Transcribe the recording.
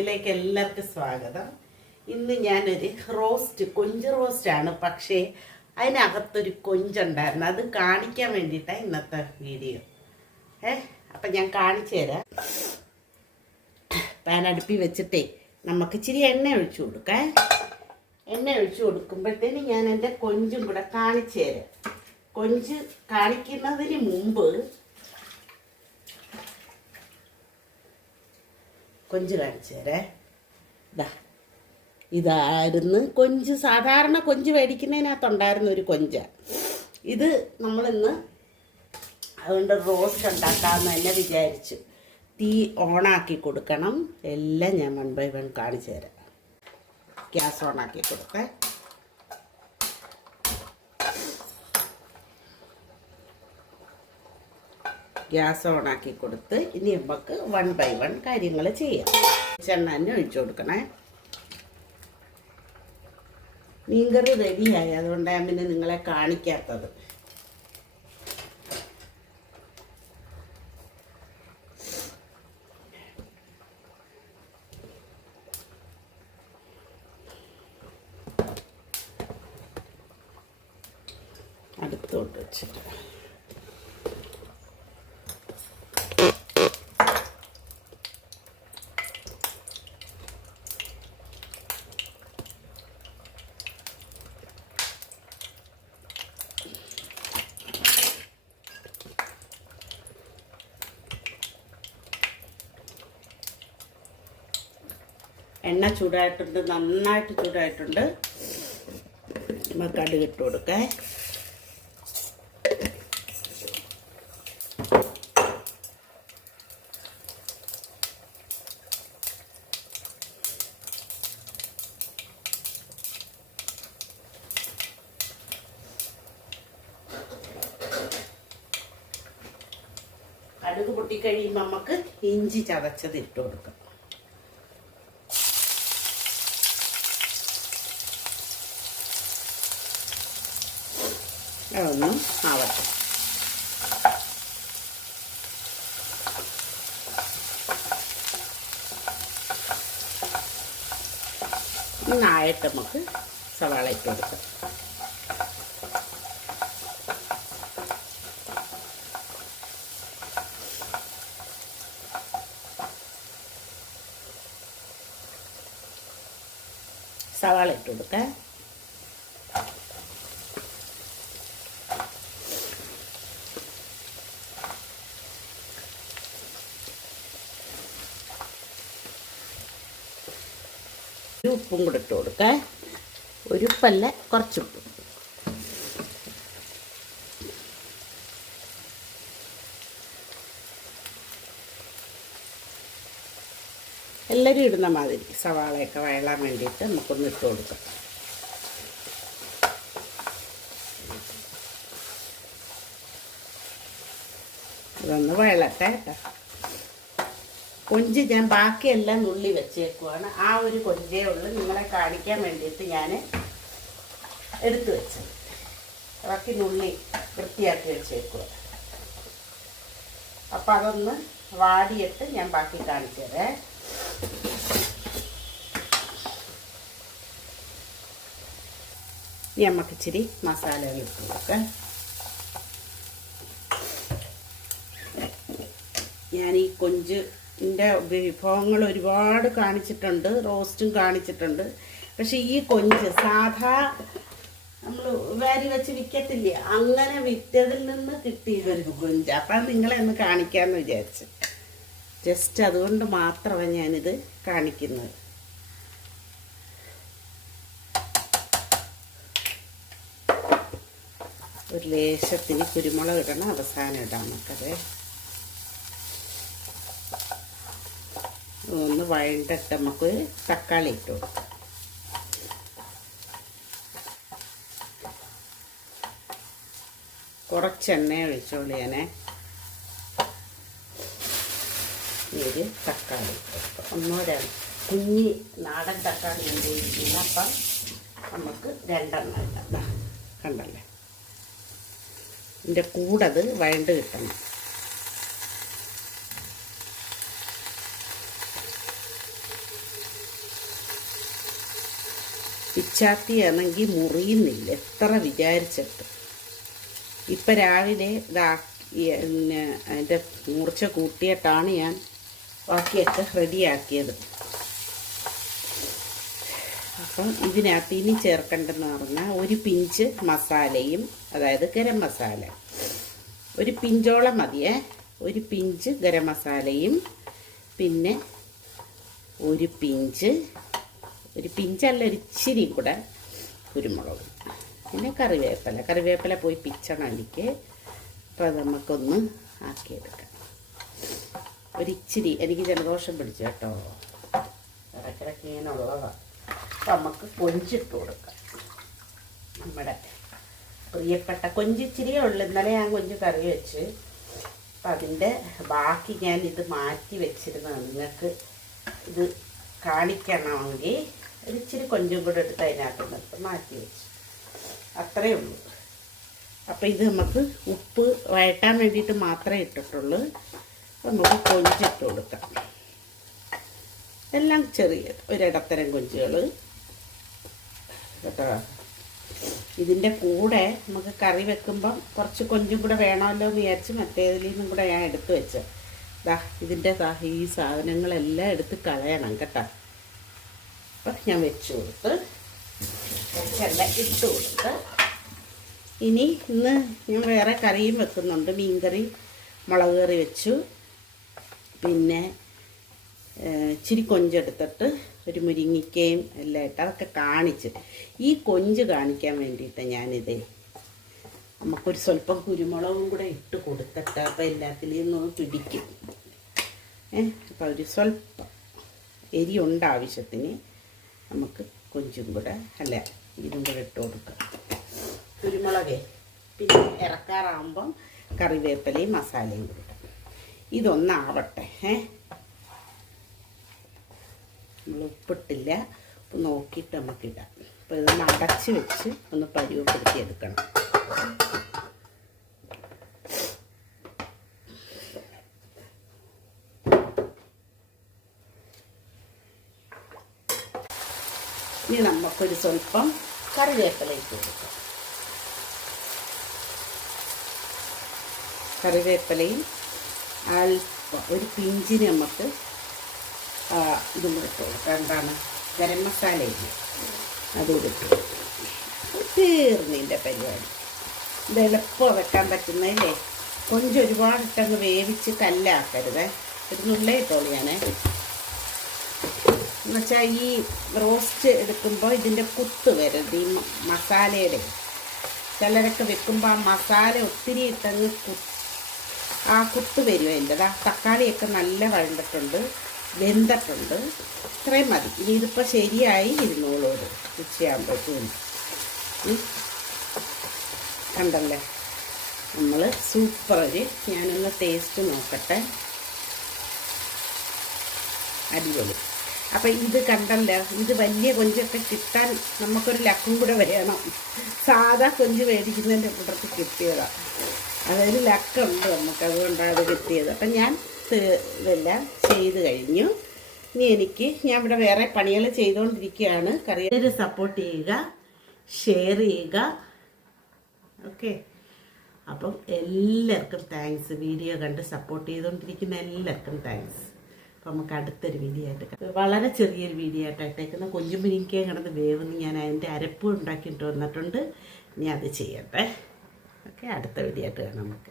വീഡിയോയിലേക്ക് എല്ലാവർക്കും സ്വാഗതം. ഇന്ന് ഞാനൊരു റോസ്റ്റ് കൊഞ്ച് റോസ്റ്റാണ് പക്ഷേ അതിനകത്തൊരു കൊഞ്ചുണ്ടായിരുന്നു. അത് കാണിക്കാൻ വേണ്ടിയിട്ടാണ് ഇന്നത്തെ വീഡിയോ ഏ അപ്പം ഞാൻ കാണിച്ചു തരാം. പാൻ അടുപ്പി വെച്ചിട്ടേ നമുക്ക് ഇച്ചിരി എണ്ണ ഒഴിച്ചു കൊടുക്കാം. എണ്ണ ഒഴിച്ചു കൊടുക്കുമ്പോഴത്തേന് ഞാൻ എന്റെ കൊഞ്ചും കൂടെ കാണിച്ചു തരാം. കൊഞ്ച് കാണിക്കുന്നതിന് മുമ്പ് കൊഞ്ച് കാണിച്ചു തരേ. ഇതാ ഇതായിരുന്നു കൊഞ്ച്. സാധാരണ കൊഞ്ച് മേടിക്കുന്നതിനകത്തുണ്ടായിരുന്ന ഒരു കൊഞ്ച. ഇത് നമ്മളിന്ന് അതുകൊണ്ട് റോസ്റ്റ് ഉണ്ടാക്കാമെന്ന് തന്നെ വിചാരിച്ചു. തീ ഓണാക്കി കൊടുക്കണം. എല്ലാം ഞാൻ വൺ ബൈ വൺ കാണിച്ചു തരാം. ഗ്യാസ് ഓണാക്കി കൊടുക്കേ ഗ്യാസ് ഓണാക്കി കൊടുത്ത് ഇനി നമുക്ക് വൺ ബൈ വൺ കാര്യങ്ങൾ ചെയ്യാം. ചെണ്ണ ഒഴിച്ചു കൊടുക്കണേ. മീൻകറി റെഡിയായി. അതുകൊണ്ടാണ് പിന്നെ നിങ്ങളെ കാണിക്കാത്തത്. അടുത്തോട്ട് വെച്ചിട്ട്. എണ്ണ ചൂടായിട്ടുണ്ട് നന്നായിട്ട് ചൂടായിട്ടുണ്ട്. നമുക്ക് കടുക് ഇട്ട് കൊടുക്കേ. കടുക് പൊട്ടിക്കഴിയുമ്പോൾ നമുക്ക് ഇഞ്ചി ചതച്ചത് ഇട്ട് കൊടുക്കാം. അതൊന്നും ആവട്ടെ നന്നായിട്ട് നമുക്ക് സവാള ഇട്ട് കൊടുക്കാം. സവാള ഇട്ട് കൊടുക്കാം. ഉപ്പും കൂടെ ഇട്ട് കൊടുക്കാം. ഒരു ഉപ്പല്ല കുറച്ചുപ്പ് എല്ലാവരും ഇടുന്ന മാതിരി സവാളയൊക്കെ വഴലാൻ വേണ്ടിയിട്ട് നമുക്കൊന്ന് ഇട്ട് കൊടുക്കാം. ഇതൊന്ന് വഴലട്ടെ കേട്ടോ. കൊഞ്ച് ഞാൻ ബാക്കിയെല്ലാം നുള്ളി വെച്ചേക്കുവാണ്. ആ ഒരു കൊഞ്ചേ ഉള്ളൂ. നിങ്ങളെ കാണിക്കാൻ വേണ്ടിയിട്ട് ഞാൻ എടുത്തു വെച്ചത്. ബാക്കി നുള്ളി വൃത്തിയാക്കി വെച്ചേക്കുക അപ്പം അതൊന്ന് വാടിയിട്ട് ഞാൻ ബാക്കി കാണിച്ചു തരാം. ഇനി നമുക്ക് ഇച്ചിരി മസാലകൾ ഇട്ട് കൊടുക്കാം. ഞാൻ ഈ കൊഞ്ചിന്റെ വിഭവങ്ങൾ ഒരുപാട് കാണിച്ചിട്ടുണ്ട് റോസ്റ്റും കാണിച്ചിട്ടുണ്ട്. പക്ഷെ ഈ കൊഞ്ച് സാധാ നമ്മൾ വാരി വെച്ച് വിൽക്കത്തില്ലേ അങ്ങനെ വിറ്റതിൽ നിന്ന് കിട്ടിയതൊരു കൊഞ്ച്. അപ്പം നിങ്ങളെ ഒന്ന് കാണിക്കാമെന്ന് വിചാരിച്ചു. ജസ്റ്റ് അതുകൊണ്ട് മാത്രമാണ് ഞാനിത് കാണിക്കുന്നത്. ഒരു ലേശത്തിന് കുരുമുളക് ഇടണം അവസാനം ഇടാം നമുക്കത്. ഒന്ന് വഴണ്ടിട്ട് നമുക്ക് തക്കാളി ഇട്ടു. കുറച്ച് എണ്ണ ഒഴിച്ചോളിയാനെ ഒരു തക്കാളി ഒന്നോ രണ്ട് കുഞ്ഞി നാടൻ തക്കാളി ഉണ്ടായിരിക്കുന്ന അപ്പം നമുക്ക് രണ്ടെണ്ണം ഇടാം. കണ്ടല്ലേ? ഇതിന്റെ കൂടത് വഴണ്ട് കിട്ടണം. പിച്ചാത്തിയാണെങ്കിൽ മുറിയുന്നില്ല. എത്ര വിചാരിച്ചിട്ട്. ഇപ്പം രാവിലെ ഇതാ ഈ, പിന്നെ അതിന്റെ മൂർച്ച കൂട്ടിയിട്ടാണ് ഞാൻ ബാക്കിയൊക്കെ റെഡിയാക്കിയത്. അപ്പം ഇതിനകത്ത് ഇനി ചേർക്കേണ്ടതെന്ന് പറഞ്ഞാൽ ഒരു പിഞ്ച് മസാലയും അതായത് ഗരം മസാല. ഒരു പിഞ്ചോളം മതിയേ. ഒരു പിഞ്ച് ഗരം മസാലയും പിന്നെ ഒരു പിഞ്ച് ഒരു പിഞ്ചല്ല ഒരു ഇച്ചിരി കൂടെ കുരുമുളക്. പിന്നെ കറിവേപ്പില. കറിവേപ്പില പോയി പിച്ചണം എനിക്ക്. അപ്പോൾ അത് നമുക്കൊന്ന് ആക്കിയെടുക്കാം. ഒരിച്ചിരി എനിക്ക് ജലദോഷം പിടിച്ചു കേട്ടോ. ഇടയ്ക്കിടയ്ക്ക് അപ്പം നമുക്ക് കൊഞ്ചിട്ട് കൊടുക്കാം. നമ്മുടെ പ്രിയപ്പെട്ട കൊഞ്ചിച്ചിരിയേ ഉള്ളൂ. ഇന്നലെ ഞാൻ കൊഞ്ച് കറി വെച്ച്. അപ്പം അതിന്റെ ബാക്കി ഞാൻ ഇത് മാറ്റി വെച്ചിരുന്നതാണ് നിങ്ങൾക്ക് ഇത് കാണിക്കണമെങ്കിൽ ഒരിച്ചിരി കൊഞ്ചും കൂടെ എടുത്ത് അതിനകത്ത് മാറ്റി വെച്ചു. അത്രയേ ഉള്ളൂ. അപ്പോൾ ഇത് നമുക്ക് ഉപ്പ് വഴറ്റാൻ വേണ്ടിയിട്ട് മാത്രമേ ഇട്ടിട്ടുള്ളൂ. നമുക്ക് കൊഞ്ചിട്ട് കൊടുക്കാം. എല്ലാം ചെറിയ ഒരിടത്തരം കൊഞ്ചുകൾ. കേട്ടോ? ഇതിന്റെ കൂടെ നമുക്ക് കറി വെക്കുമ്പം കുറച്ച് കൊഞ്ചും കൂടെ വേണമല്ലോ എന്ന് വിചാരിച്ച് മറ്റേതിൽ നിന്നും കൂടെ ഞാൻ എടുത്ത് വെച്ചത്. ദാ ഇതിന്റെ ദാ ഈ സാധനങ്ങളെല്ലാം എടുത്ത് കളയണം കേട്ടോ. അപ്പം ഞാൻ വെച്ച് കൊടുത്ത് എല്ലാം ഇട്ട് കൊടുത്ത്. ഇനി ഇന്ന് ഞാൻ വേറെ കറിയും വെക്കുന്നുണ്ട്. മീൻകറി മുളക് കറി വെച്ചു. പിന്നെ ഇച്ചിരി കൊഞ്ചെടുത്തിട്ട് ഒരു മുരിങ്ങിക്കയും എല്ലാം ഇട്ട് അതൊക്കെ കാണിച്ച്. ഈ കൊഞ്ച് കാണിക്കാൻ വേണ്ടിയിട്ട് ഞാനിതേ നമുക്കൊരു സ്വല്പം കുരുമുളകും കൂടെ ഇട്ട് കൊടുത്തിട്ട് അപ്പോൾ എല്ലാത്തിലേയും ഒന്ന് പിടിക്കും. ഏ അപ്പോൾ ഒരു സ്വല്പം എരി ഉണ്ട് ആവശ്യത്തിന്. നമുക്ക് കൊഞ്ചും കൂടെ അല്ല? ഇതും കൂടെ ഇട്ട് കൊടുക്കാം. കുരുമുളകേ പിന്നെ ഇറക്കാറാകുമ്പം കറിവേപ്പിലയും മസാലയും കൂടെ. ഇതൊന്നാവട്ടെ ഏ? നമ്മൾ ഉപ്പിട്ടില്ല. ഉപ്പ് നോക്കിയിട്ട് നമുക്കിടാം അപ്പോൾ ഇതൊന്ന് അടച്ച് വെച്ച് ഒന്ന് പരുവപ്പെടുത്തി എടുക്കണം നമുക്കൊരു സ്വല്പം കറിവേപ്പില ഇട്ട് കൊടുക്കാം. കറിവേപ്പിലയും അല്പം ഒരു പിഞ്ചിന് നമുക്ക് ഇതും ഇട്ട് കൊടുക്കാം. എന്താണ്? ഗരം മസാല അതും കൂടെ ഇട്ട് തീർന്നിന്റെ പരിപാടി. ഇത് എളുപ്പം വെക്കാൻ പറ്റുന്നതല്ലേ? കൊഞ്ച് ഒരുപാട് ഇട്ടങ്ങ് വേവിച്ച് കല്ലാക്കരുത്. ഒരു നുള്ളേ ഇട്ടോളൂ ഞാനേ. എന്നുവെച്ചാൽ ഈ റോസ്റ്റ് എടുക്കുമ്പോൾ ഇതിന്റെ കുത്ത് വരരുത് ഈ മസാലയുടെ. ചിലരൊക്കെ വെക്കുമ്പോൾ ആ മസാല ഒത്തിരി ഇട്ടങ്ങ് കു ആ കുത്ത് വരും അതിന്റെ. ആ തക്കാളിയൊക്കെ നല്ല വഴണ്ടിട്ടുണ്ട് വെന്തിട്ടുണ്ട്. ഇത്രയും മതി. ഇനി ഇതിപ്പോൾ ശരിയായി ഇരുന്നോളൂ ഉച്ചയാകുമ്പോഴത്തേക്കും. കണ്ടല്ലേ? നമ്മൾ സൂപ്പർ ഒരു ഞാനൊന്ന് ടേസ്റ്റ് നോക്കട്ടെ. അടിപൊളി. അപ്പം ഇത് കണ്ടല്ലോ ഇത് വലിയ കൊഞ്ചൊക്കെ കിട്ടാൻ നമുക്കൊരു ലക്കും കൂടെ വരണം. സാധാ കൊഞ്ച് മേടിക്കുന്നതിന്റെ കൂട്ടത്തിൽ കിട്ടിയതാണ് അതൊരു ലക്കുണ്ട് നമുക്ക് അതുകൊണ്ടാണ് അത് കിട്ടിയത്. അപ്പം ഞാൻ ഇതെല്ലാം ചെയ്ത് കഴിഞ്ഞു. ഇനി എനിക്ക് ഞാൻ ഇവിടെ വേറെ പണികൾ ചെയ്തുകൊണ്ടിരിക്കുകയാണ് കറി സപ്പോർട്ട് ചെയ്യുക ഷെയർ ചെയ്യുക. ഓക്കെ അപ്പം എല്ലാവർക്കും താങ്ക്സ് വീഡിയോ കണ്ട് സപ്പോർട്ട് ചെയ്തുകൊണ്ടിരിക്കുന്ന എല്ലാവർക്കും താങ്ക്സ് അപ്പം നമുക്ക് അടുത്തൊരു വീഡിയോ ആയിട്ട് വളരെ ചെറിയൊരു വീഡിയോ ആയിട്ട് ഇട്ടേക്കുന്ന കൊഞ്ചുമ്പരിക്കയും കിടന്ന് വേവെന്ന്. ഞാൻ അതിന്റെ അരപ്പ് ഉണ്ടാക്കിയിട്ട് വന്നിട്ടുണ്ട്. ഇനി അത് ചെയ്യട്ടെ. ഓക്കെ അടുത്ത വീഡിയോ ആയിട്ട് കാണാം നമുക്ക്.